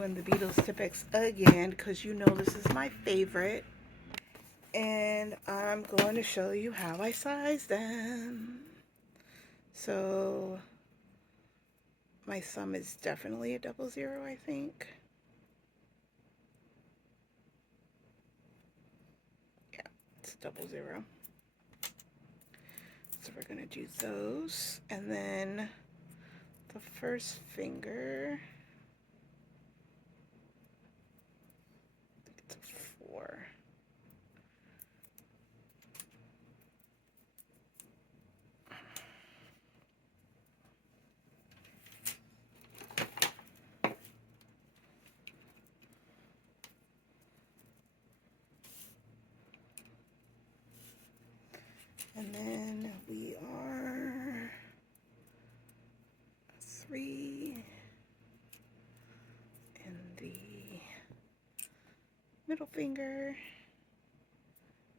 doing the Beatles Tipex again because you know this is my favorite. And I'm going to show you how I size them. So my thumb is definitely a 00, I think. Yeah, it's 00. So we're going to do those. And then the first finger, I think it's a 4. And then we are 3 in the middle finger,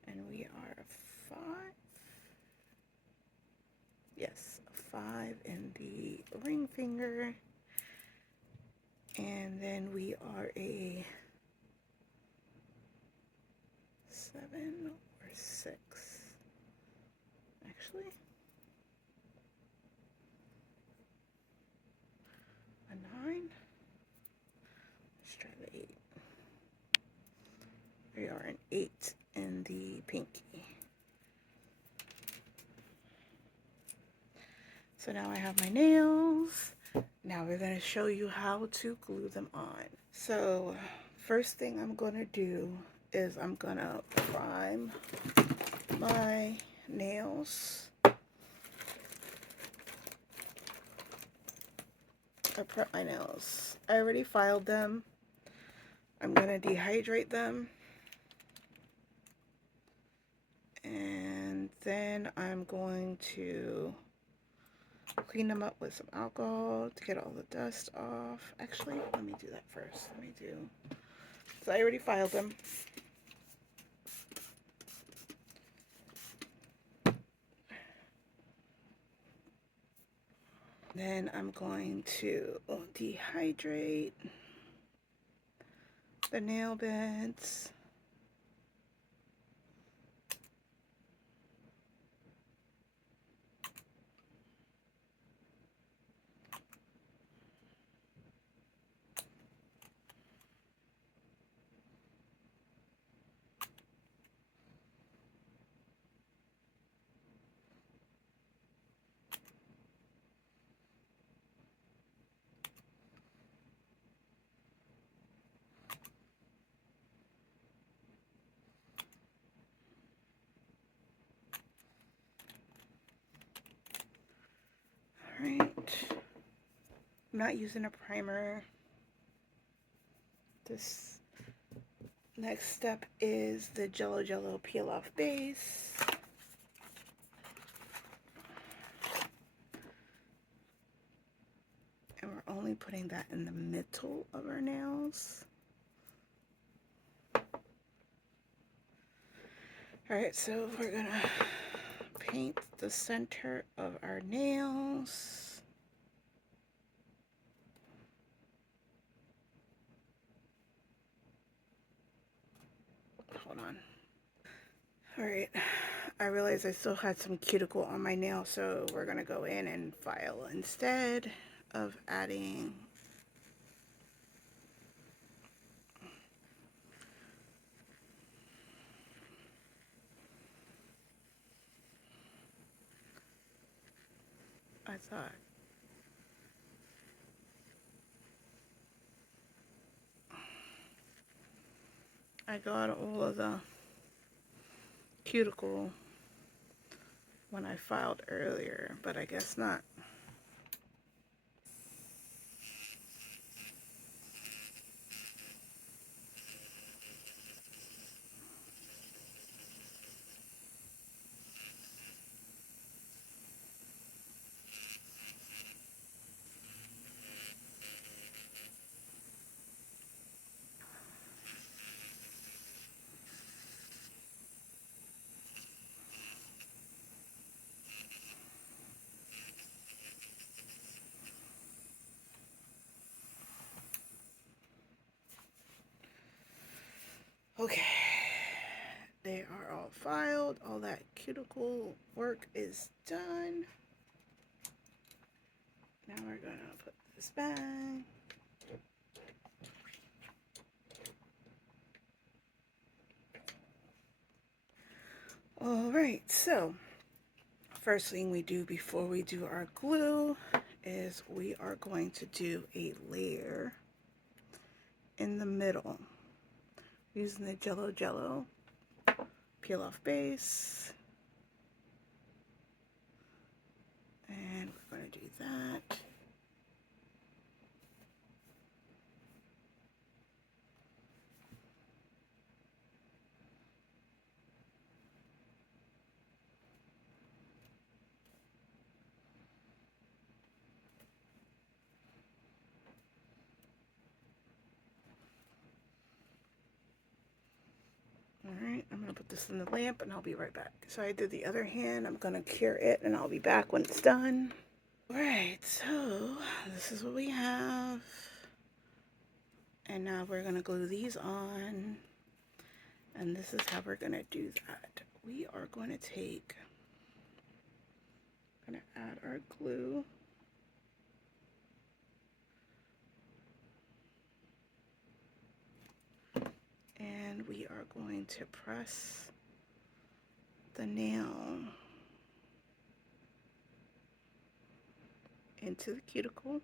and we are a 5. Yes, a 5 in the ring finger, and then we are a 7 or 6. Actually, a 9. Let's try the 8. We are an 8 in the pinky. So now I have my nails. Now we're going to show you how to glue them on. So first thing I'm going to do is I'm going to prime my nails. I prep my nails. I already filed them. I'm going to dehydrate them. And then I'm going to clean them up with some alcohol to get all the dust off. Actually, let me do that first. So I already filed them. Then I'm going to dehydrate the nail beds. Alright. I'm not using a primer. This next step is the Jello Jello peel off base. And we're only putting that in the middle of our nails. Alright, so we're gonna paint the center of our nails. Hold on. Alright, I realized I still had some cuticle on my nail, so we're gonna go in and file instead of adding I thought. I got all of the cuticle when I filed earlier, but I guess not. Okay, they are all filed. All that cuticle work is done. Now we're gonna put this back. All right, so first thing we do before we do our glue is we are going to do a layer in the middle using the Jello peel off base, and we're going to do that. Alright, I'm going to put this in the lamp and I'll be right back. So I did the other hand. I'm going to cure it and I'll be back when it's done. Alright, so this is what we have. And now we're going to glue these on. And this is how we're going to do that. We are going to take, going to add our glue. And we are going to press the nail into the cuticle.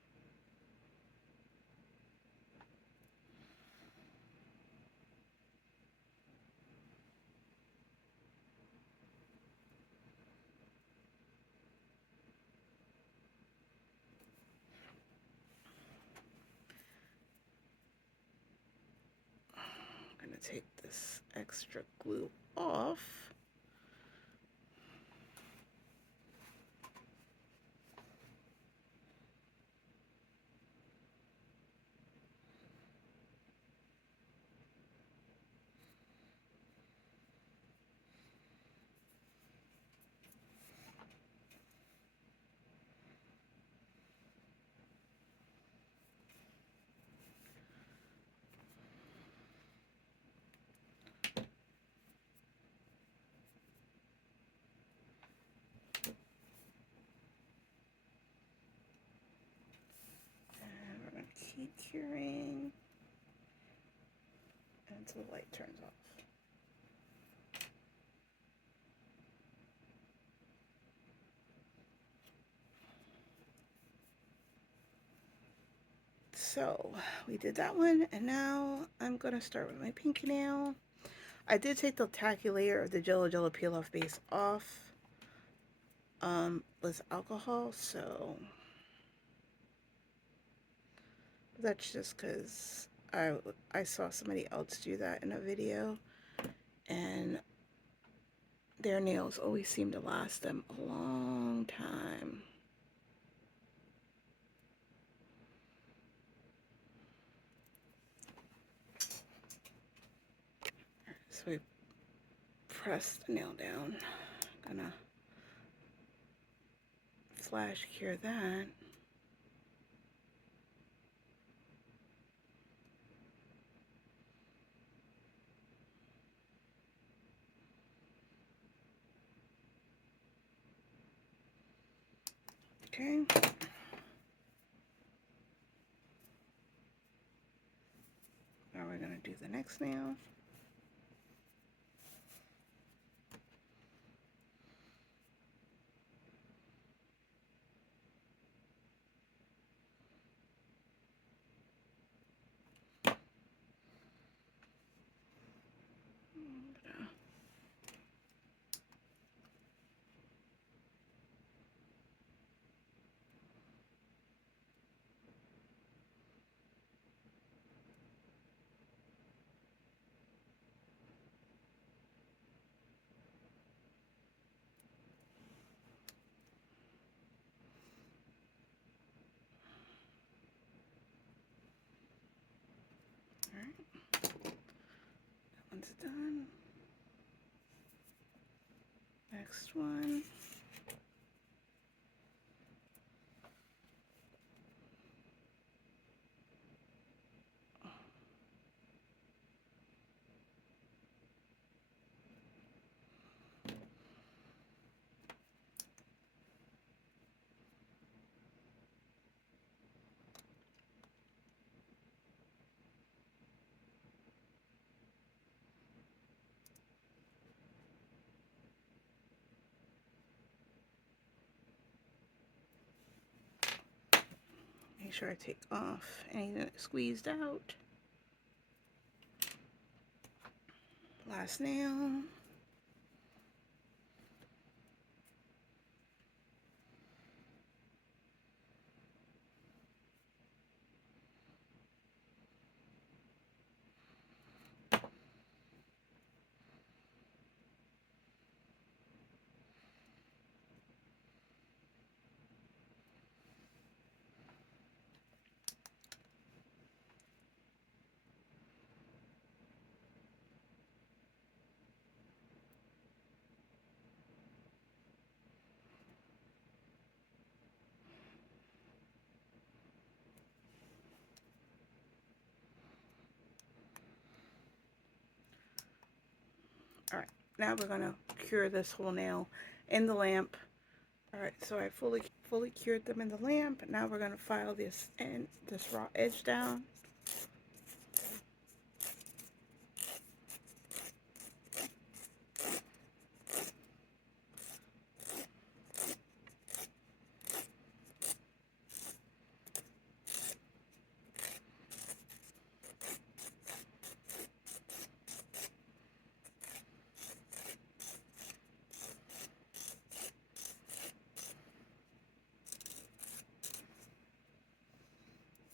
I'm going to take this extra glue off. And we're going to keep curing until the light turns off. So we did that one, and now I'm going to start with my pinky nail. I did take the tacky layer of the Jello peel off base off with alcohol, so that's just because I saw somebody else do that in a video, and their nails always seem to last them a long time. So we press the nail down. Gonna flash cure that. Okay. Now we're gonna do the next nail. Alright, that one's done. Next one. sure I take off anything that squeezed out. Last nail. All right, now we're gonna cure this whole nail in the lamp. All right, so I fully cured them in the lamp. Now we're gonna file this and this raw edge down.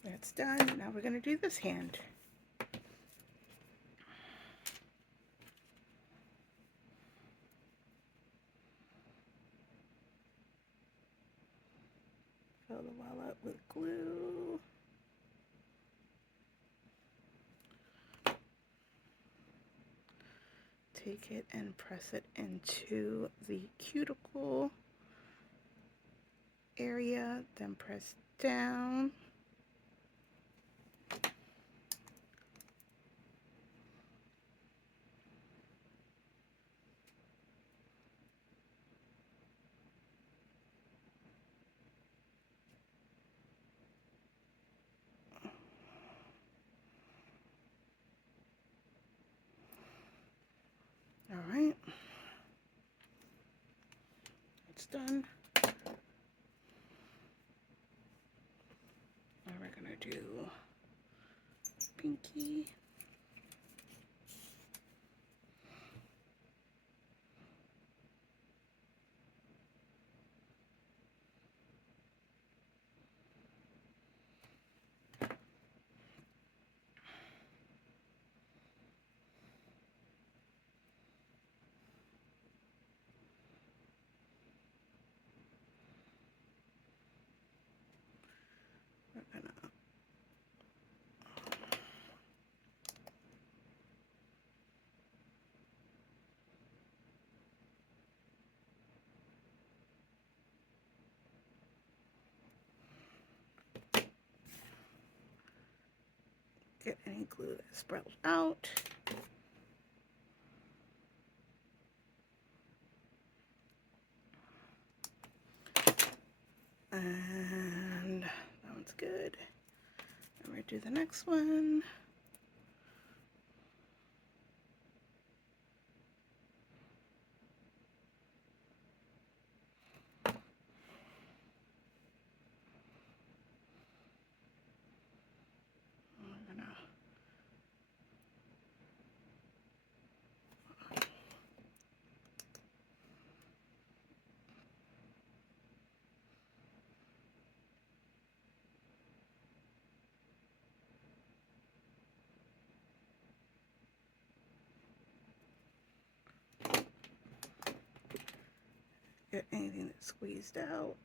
That's done. Now we're gonna do this hand. Fill the wall up with glue. Take it and press it into the cuticle area, then press down. All right, it's done. Now we're gonna do pinky. We're gonna get any glue that sprouts out. And that one's good. And we're gonna do the next one. We're gonna get anything that's squeezed out.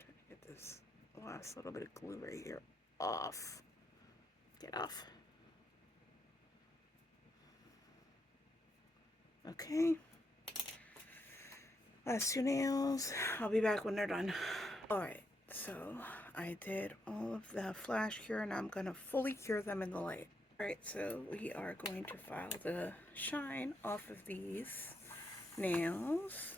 Try to get this last little bit of glue right here off. Get off. Okay. Last two nails. I'll be back when they're done. Alright, so I did all of the flash cure and I'm going to fully cure them in the light. Alright, so we are going to file the shine off of these. nails.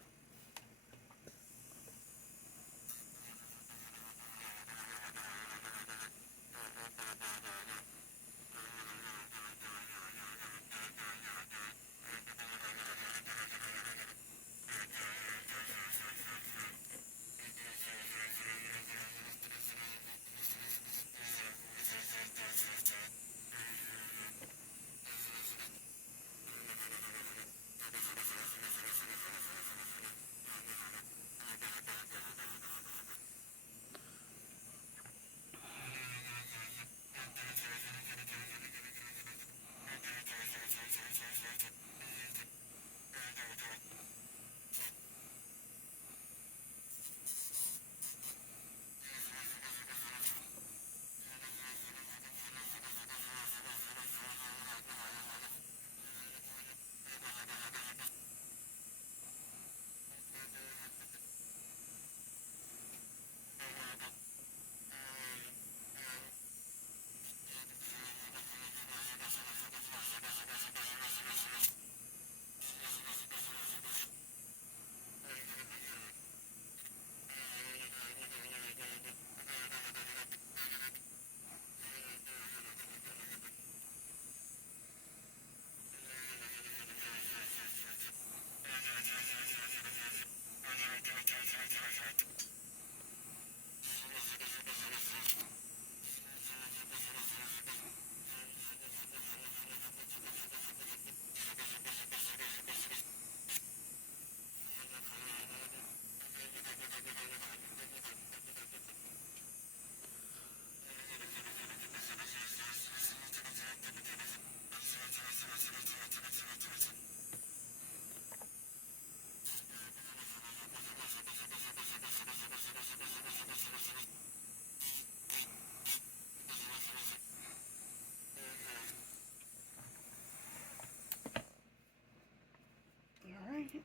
All right.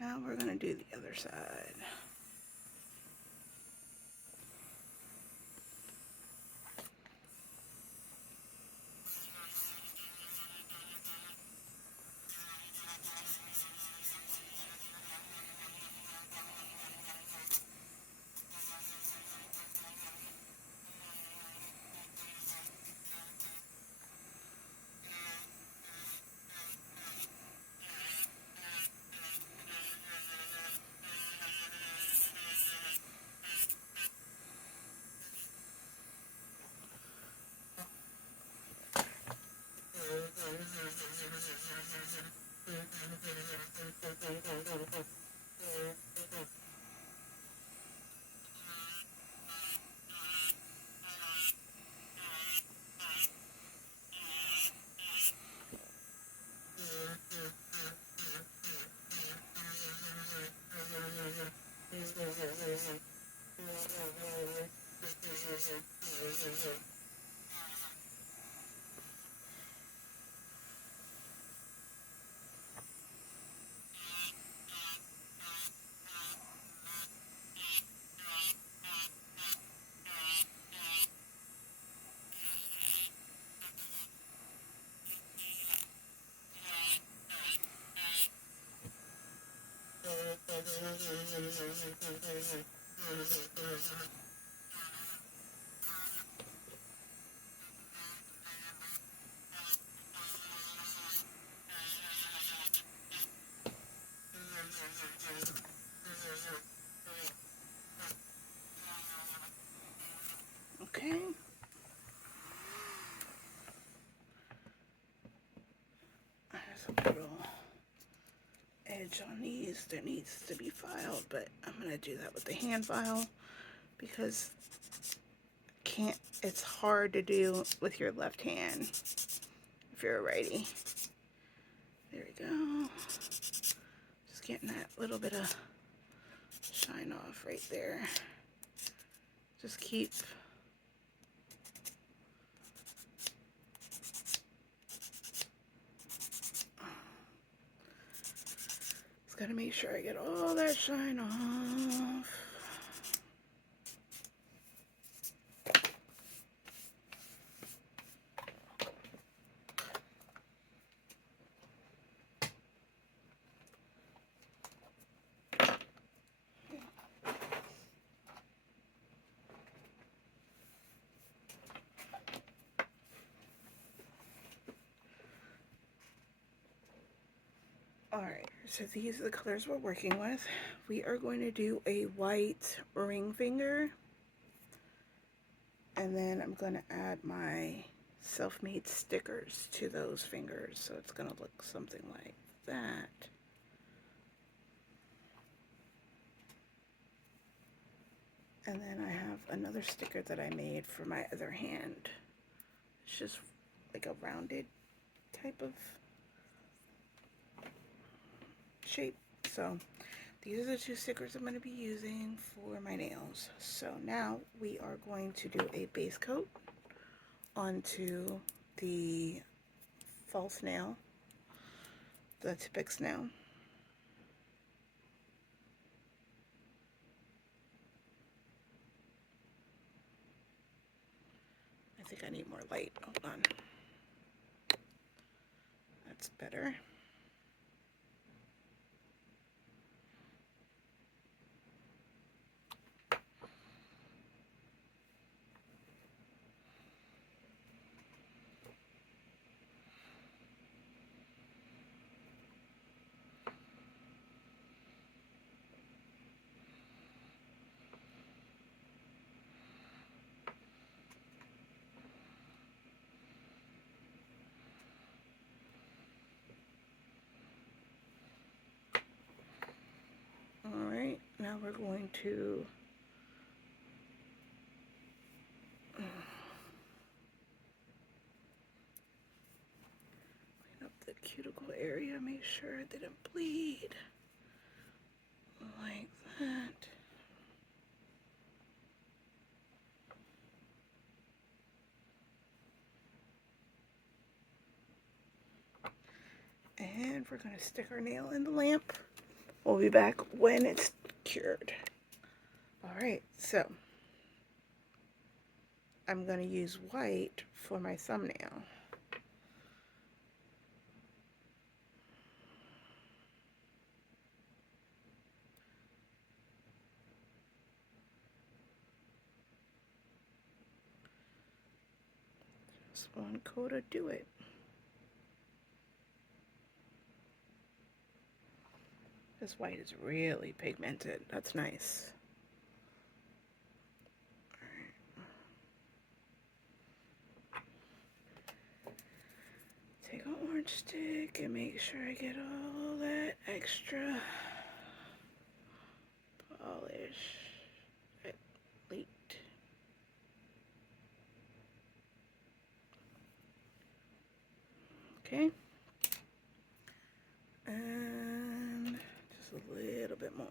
Now we're going to do the other side. Okay. There's a little edge on these that needs to be filed, but I'm going to do that with the hand file because it's hard to do with your left hand if you're a righty. There we go. Just getting that little bit of shine off right there. Just keep just gotta make sure I get all that shine off. Alright, so these are the colors we're working with. We are going to do a white ring finger. And then I'm going to add my self-made stickers to those fingers. So it's going to look something like that. And then I have another sticker that I made for my other hand. It's just like a rounded type of shape. So these are the two stickers I'm going to be using for my nails. So now we are going to do a base coat onto the false nail, the Tys nail. I think I need more light. Hold on. That's better. Alright, now we're going to clean up the cuticle area, make sure it didn't bleed. Like that. And we're going to stick our nail in the lamp. We'll be back when it's cured. Alright, so I'm going to use white for my thumbnail. Just one coat to do it. This white is really pigmented. That's nice. Take an orange stick and make sure I get all that extra polish that leaked. Okay. And just a little bit more.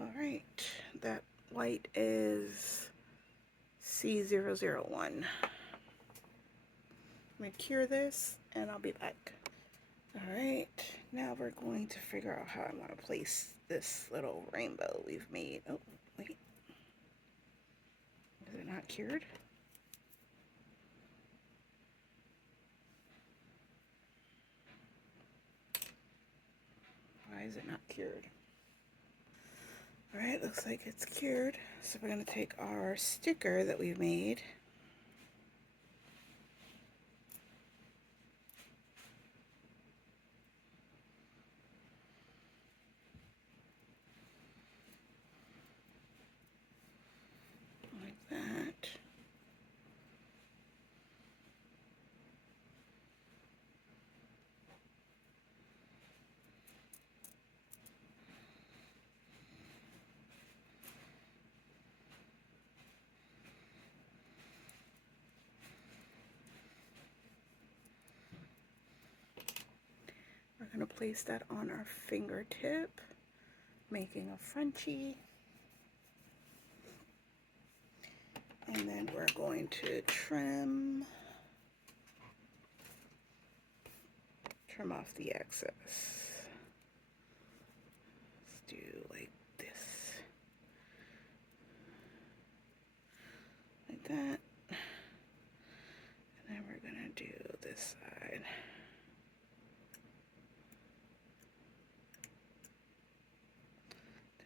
Alright, that white is C001. I'm going to cure this and I'll be back. Alright, now we're going to figure out how I want to place this little rainbow we've made. Oh, wait. Is it not cured? Why is it not cured? Alright, looks like it's cured. So we're going to take our sticker that we've made. Like that. We're going to place that on our fingertip, making a Frenchie. And then we're going to trim off the excess. Let's do like this. Like that. And then we're gonna do this side.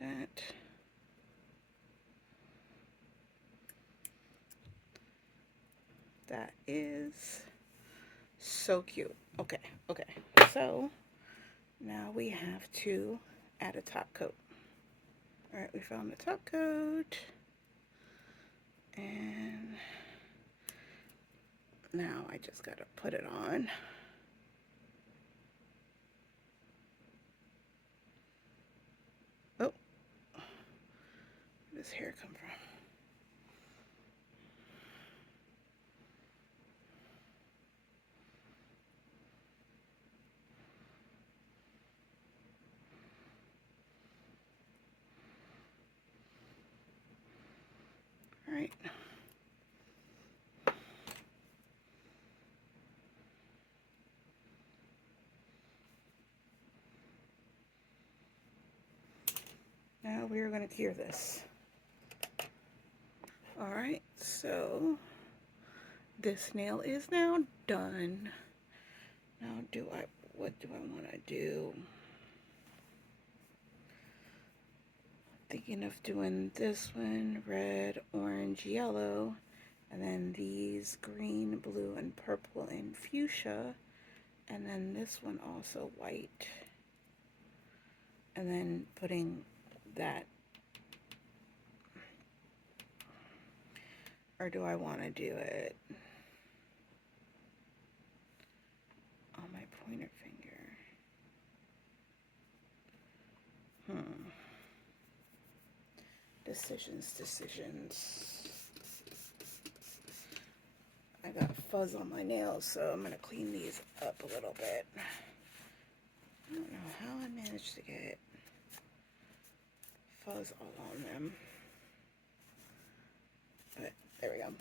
That. That is so cute. Okay, okay. So now we have to add a top coat. All right, we found the top coat. And now I just gotta put it on. Oh, where does hair come from? All right. Now we are going to cure this. All right, so this nail is now done. Now what do I want to do? Thinking of doing this one, red, orange, yellow, and then these green, blue, and purple and fuchsia, and then this one also white, and then putting that. Or do I want to do it on my pointer finger? Decisions. I got fuzz on my nails, so I'm going to clean these up a little bit. I don't know how I managed to get fuzz all on them. But there we go.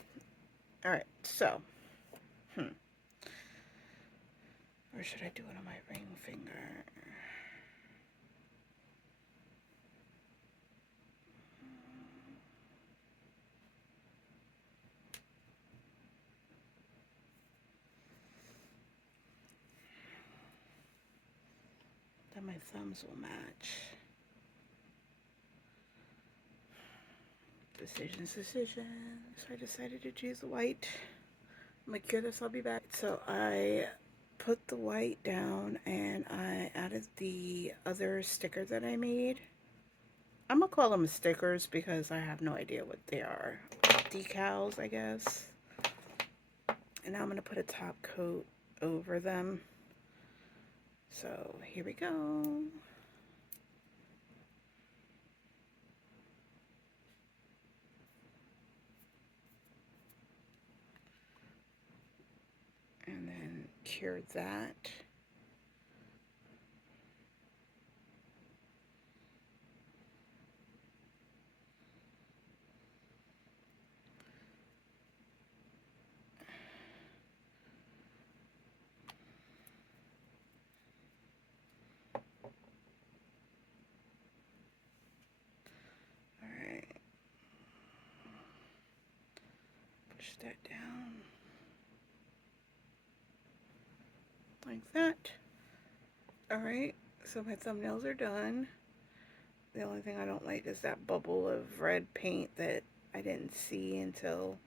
Alright, so. Or should I do it on my ring finger? Then my thumbs will match. Decisions. So I decided to choose the white. I'm gonna cure this, I'll be back. So I put the white down and I added the other sticker that I made. I'm gonna call them stickers because I have no idea what they are. Decals, I guess. And now I'm gonna put a top coat over them. So here we go. And then cure that. Alright. Push that down. Like that. Alright, so my thumbnails are done. The only thing I don't like is that bubble of red paint that I didn't see until,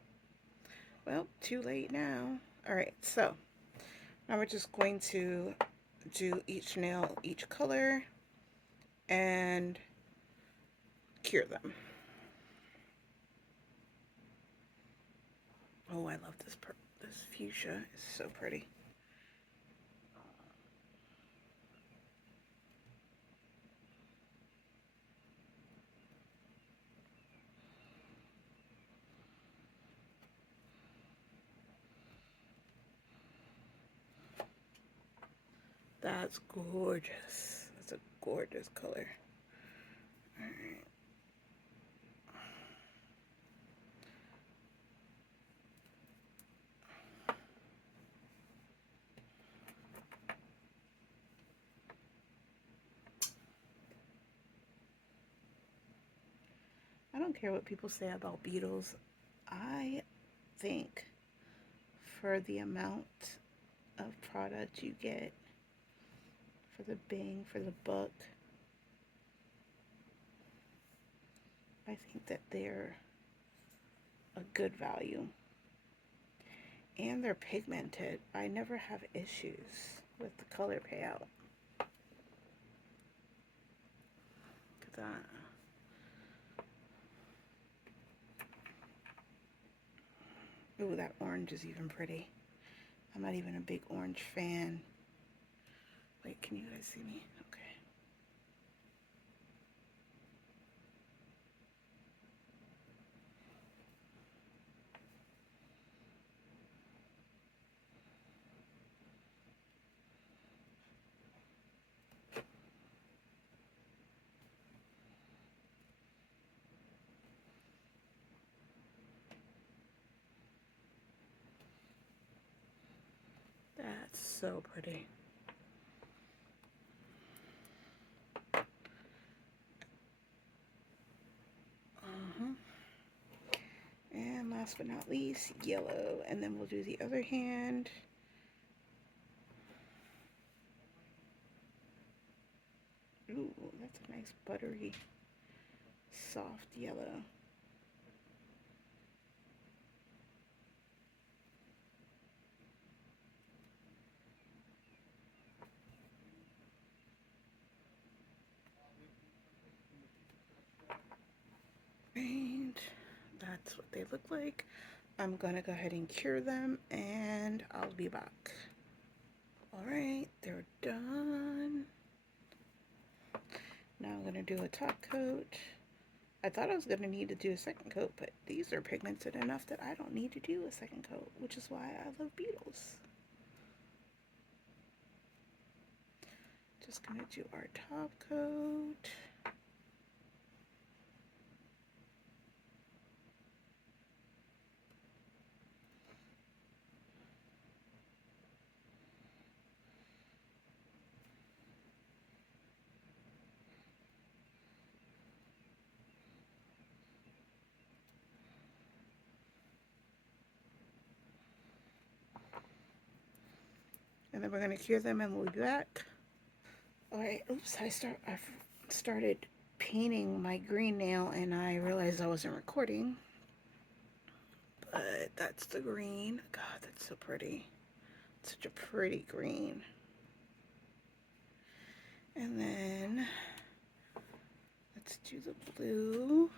well, too late now. Alright, so now we're just going to do each nail, each color, and cure them. Oh, I love this fuchsia. It's so pretty. That's gorgeous. That's a gorgeous color. Alright. don't care what people say about beetles. I think for the amount of product you get, for the bang for the buck, I think that they're a good value. And they're pigmented. I never have issues with the color payout. Look at that. Ooh, that orange is even pretty. I'm not even a big orange fan. Wait, can you guys see me? Okay. That's so pretty. And last but not least, yellow. And then we'll do the other hand. Ooh, that's a nice buttery, soft yellow. And that's what they look like. I'm gonna go ahead and cure them and I'll be back. Alright, they're done. Now I'm gonna do a top coat. I thought I was gonna need to do a second coat, but these are pigmented enough that I don't need to do a second coat, which is why I love beetles. Just gonna do our top coat. And then we're gonna cure them and we'll be back. Alright, oops, I started painting my green nail and I realized I wasn't recording. But that's the green. God, that's so pretty. Such a pretty green. And then let's do the blue.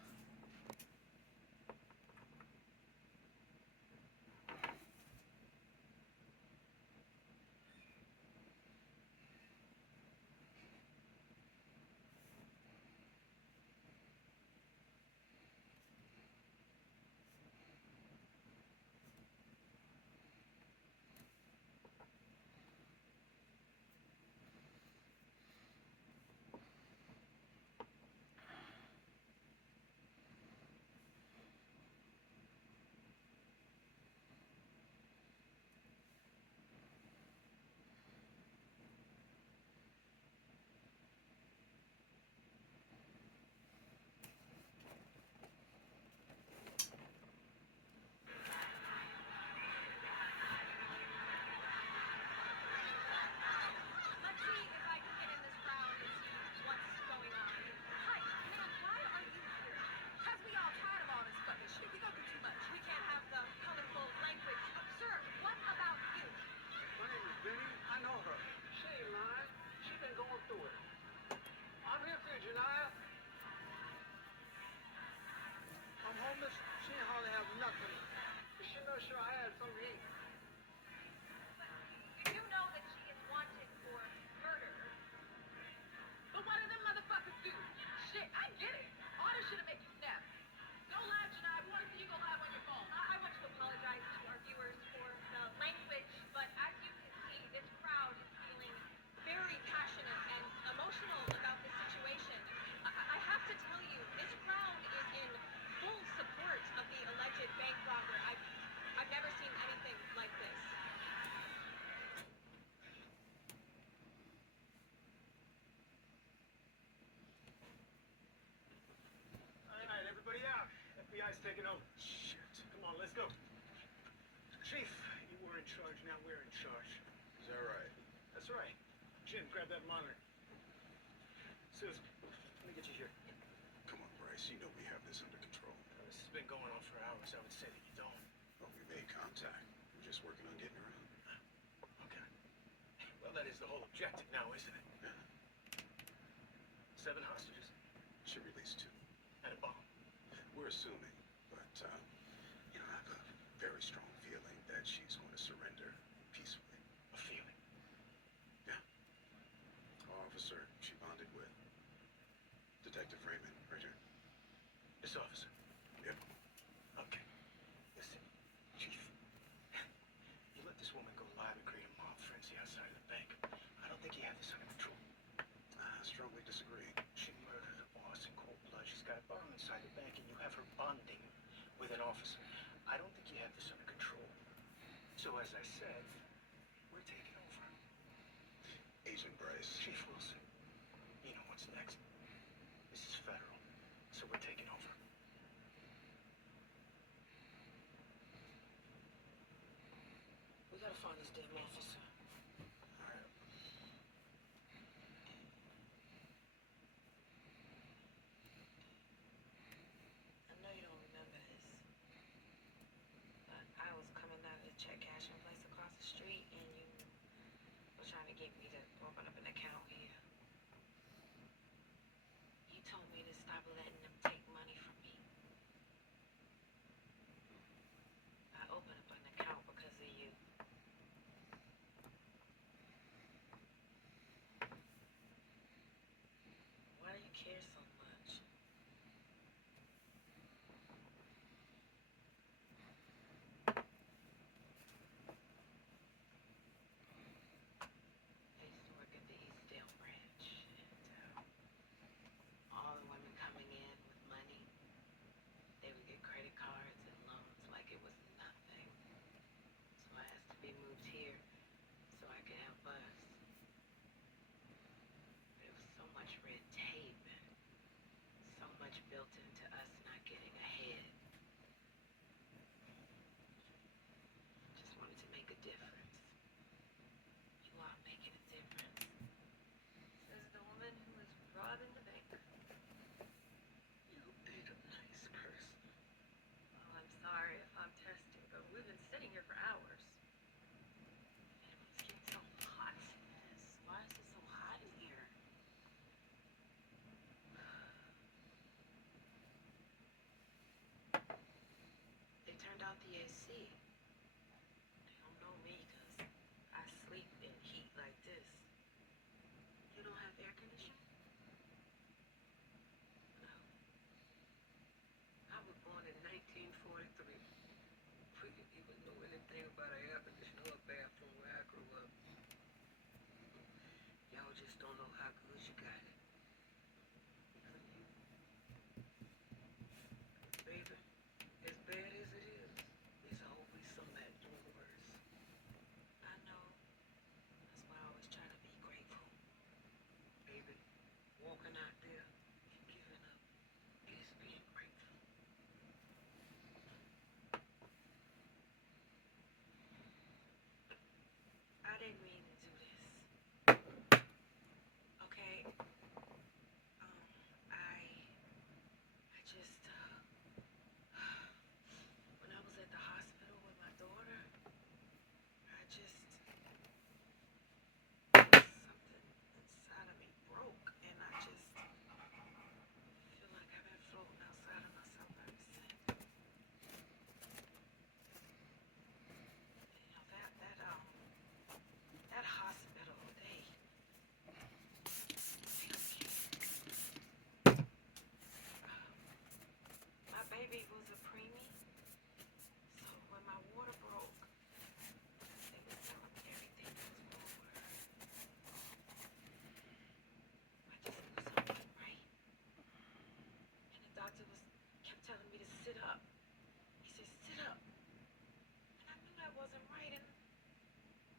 in charge, now we're in charge. Is that right? That's right. Jim, grab that monitor. Susan, let me get you here. Come on, Bryce. You know we have this under control. This has been going on for hours. I would say that you don't. Well, we made contact. We're just working on getting around. Okay. Well, that is the whole objective now, isn't it? Yeah. 7 hostages. Should release 2. And a bomb. We're assuming, but, I have a very strong feeling that she's going to surrender peacefully. A feeling. Yeah. Our officer she bonded with. Detective Raymond, right here. This officer. Yep. Okay. Listen, Chief. You let this woman go live and create a mob frenzy outside of the bank. I don't think you have this under control. I strongly disagree. She murdered a boss in cold blood. She's got a bomb inside the bank, and you have her bonding with an officer. I don't think you have this under control. So as I said, we're taking over. Agent Bryce. Chief Wilson, you know what's next. This is federal, so we're taking over. We gotta find this damn officer. All right. I know you don't remember this, but I was coming out of the check cashing place across the street, and you were trying to get me to open up an account here. You told me to stop letting them take money from me. I opened up an account because of you. Why do you care so much? I used to work at the Eastdale branch, and all the women coming in with money, they would get credit cards and loans like it was nothing. So I asked to be moved here so I could help us. There was so much red tape and so much built into us not getting ahead. Just wanted to make a difference. You are making a difference, says the woman who was robbing the bank. You ain't a nice person. Well, I'm sorry if I'm testing, but we've been sitting here for hours. And it's getting so hot. Why is it so hot in here? They turned out the AC. They don't know me because I sleep in heat like this. You don't have air conditioning? No. I was born in 1943. We didn't even know anything about an air conditioner or bathroom where I grew up. Y'all just don't know how good you got it. Even you. Baby, as bad as it is, there's always some that do worse. I know. That's why I always try to be grateful. Baby, walking out there and giving up is being grateful. I didn't mean to do this. Okay. I just, when I was at the hospital with my daughter, I just, something inside of me broke, and I just feel like I've been floating outside of myself ever since. You know, that hospital, they don't get it. My baby was a preemie, so when my water broke, they was telling me everything that was wrong with her. I just knew something wasn't right. And the doctor kept telling me to sit up. He said, sit up. And I knew that wasn't right, and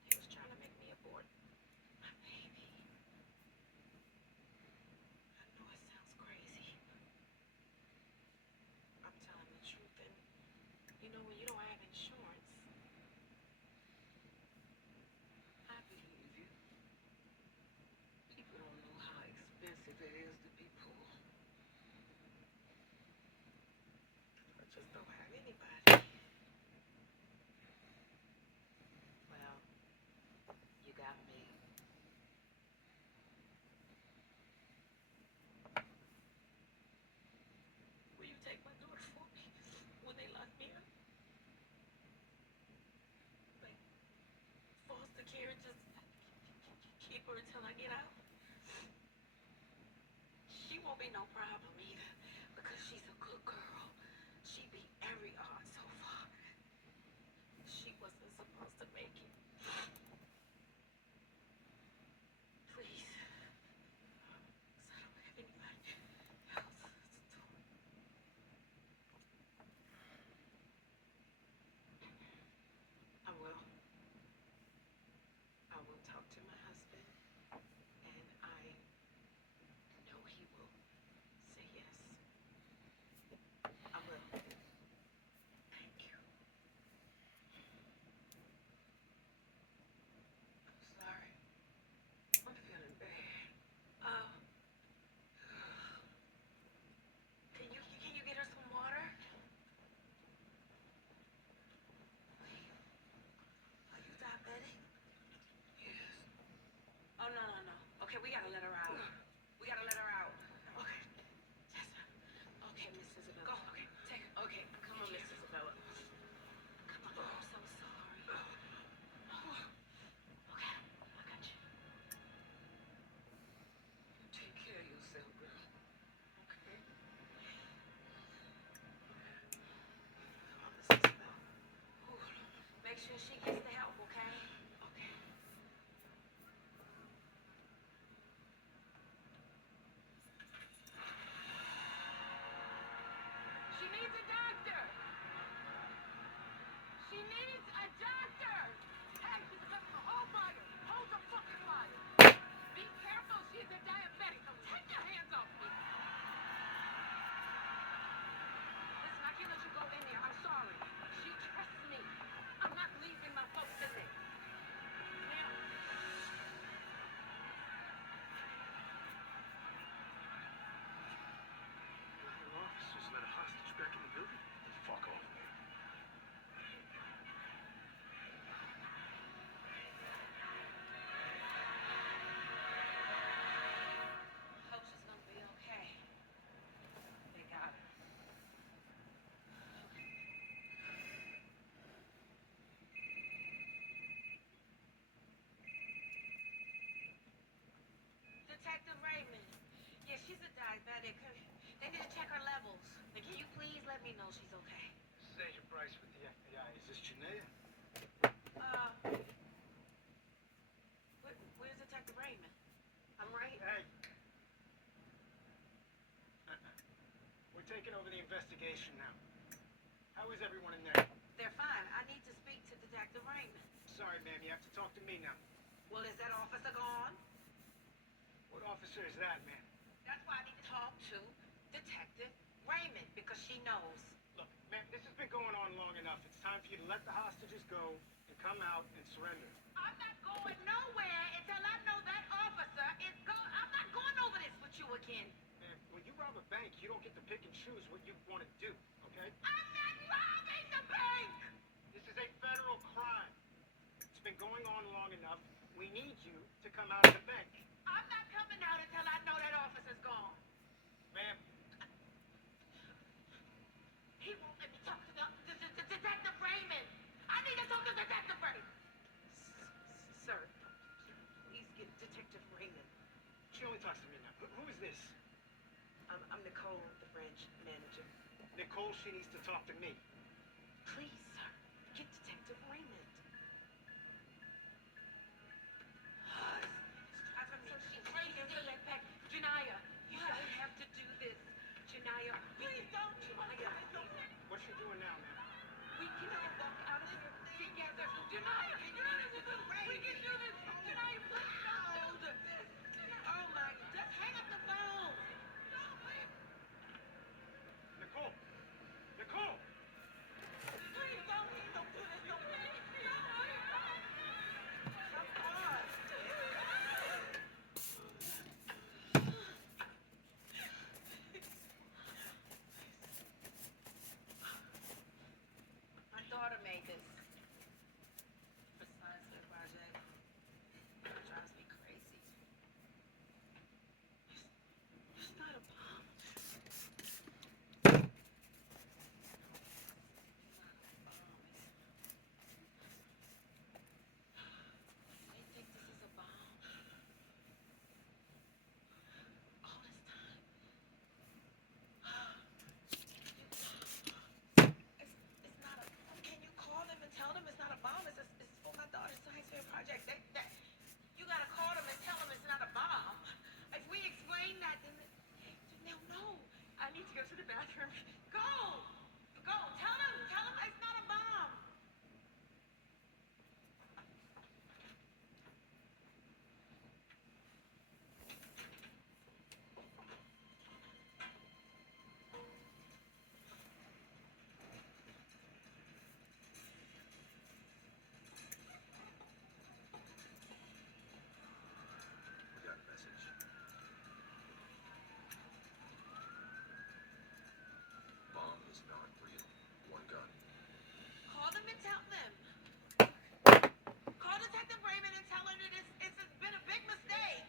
they was trying to make me abort my baby. I know it sounds crazy. I'm telling the truth. don't have anybody. Well, you got me. Will you take my daughter for me when they lock me up? Like, foster care and just keep her until I get out? She won't be no problem either, because she's a good girl. She beat every odds so far. She wasn't supposed to make it. Please. 'Cause I don't have anybody else to talk. I will. I will talk to my husband, and I know he will say yes. I will. Thank you. I'm sorry. I'm feeling bad. Uh, can you get her some water? Wait, are you diabetic? Yes. Oh, no, no, no. Okay, we gotta let her out. We gotta let her out. Okay. Yes. Okay, Miss Isabella. Go. Okay, take her. Okay, come on, Miss Isabella. Come on. I'm so sorry. Okay, I got you. Take care of yourself, girl. Okay? Come on, Miss Isabella. Make sure she gets the help, okay? Okay. She needs a doctor. She needs a doctor. Hey, hold fire. Hold the fucking fire. Be careful. She's a diabetic. So take your hands off me. Listen, I can't let you go in there. I'm sorry. She trusts me. I'm not leaving my folks in there. Now, Officers let a hostage back in the building? Fuck off, man. hope she's gonna be okay. They got her. Detective Raymond. Yeah, she's a diabetic. They need to check her levels. And can you please let me know she's okay? This is Agent Bryce with the FBI. Is this Janaea? Uh, where's Detective Raymond? I'm right. Hey. We're taking over the investigation now. How is everyone in there? They're fine. I need to speak to Detective Raymond. Sorry, ma'am. You have to talk to me now. Well, is that officer gone? What officer is that, ma'am? That's why I need to talk to Detective Raymond, because she knows. Look, ma'am, this has been going on long enough. It's time for you to let the hostages go and come out and surrender. I'm not going nowhere until I know that officer is gone. I'm not going over this with you again. Ma'am, when you rob a bank, you don't get to pick and choose what you want to do, okay? I'm not robbing the bank! This is a federal crime. It's been going on long enough. We need you to come out of the bank. I'm not coming out until I know that officer's gone. Ma'am, He won't let me talk to the Detective Raymond. I need to talk to Detective Raymond. Sir, please get Detective Raymond. she only talks to me now. Who is this? I'm Nicole, the branch manager. Nicole, she needs to talk to me. Please, sir, get Detective Raymond. She's crazy for that back. Janaya, you shouldn't have to do this. Janaya, please don't. Janaya, please. What's she doing now, ma'am? We can all walk out of here together. Janaya, we can do this. Janaya, please don't do this. Oh my, just hang up the phone. Nicole! Nicole! bathroom. Go! Go! Tell him it's not a bomb! We got a message. Bomb is not real. One gun. Call them and tell them. Call Detective Raymond and tell him that it's been a big mistake.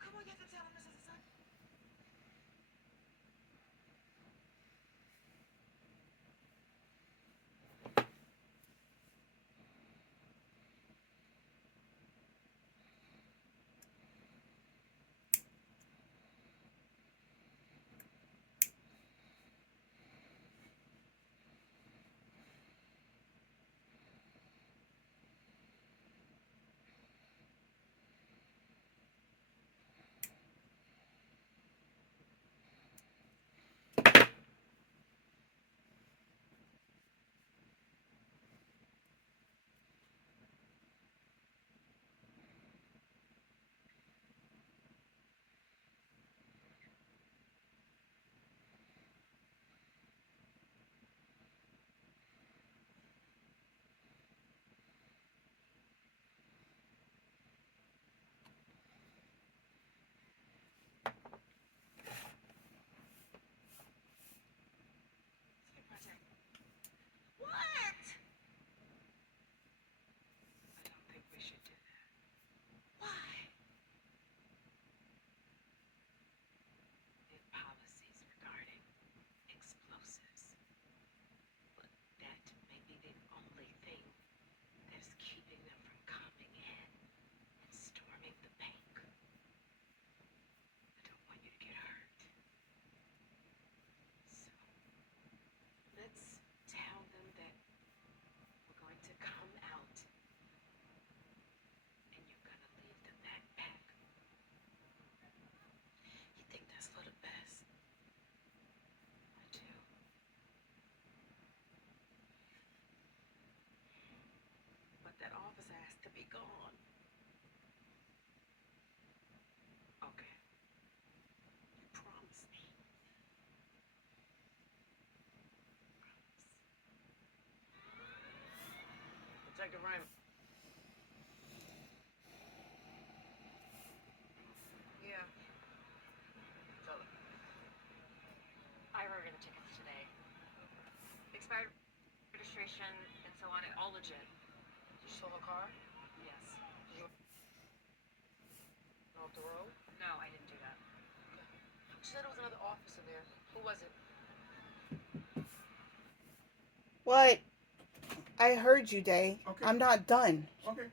Come on, you have to tell him this is a son. What? I don't think we should do that. Why? Their policies regarding explosives. But that may be the only thing that's keeping them from coming in and storming the bank. I don't want you to get hurt. So, let's tell them that we're going to come out and you're gonna leave the backpack. You think that's for the best? I do. But that officer has to be gone. Okay. You promise me. Detective Raymond. Yeah. Tell her. I ordered the tickets today. Expired registration and so on, all legit. You stole a car? Yes. Did you off the road? No, I didn't do that. She said there was another officer there. Who was it? What? I heard you, Day. Okay. I'm not done. Okay.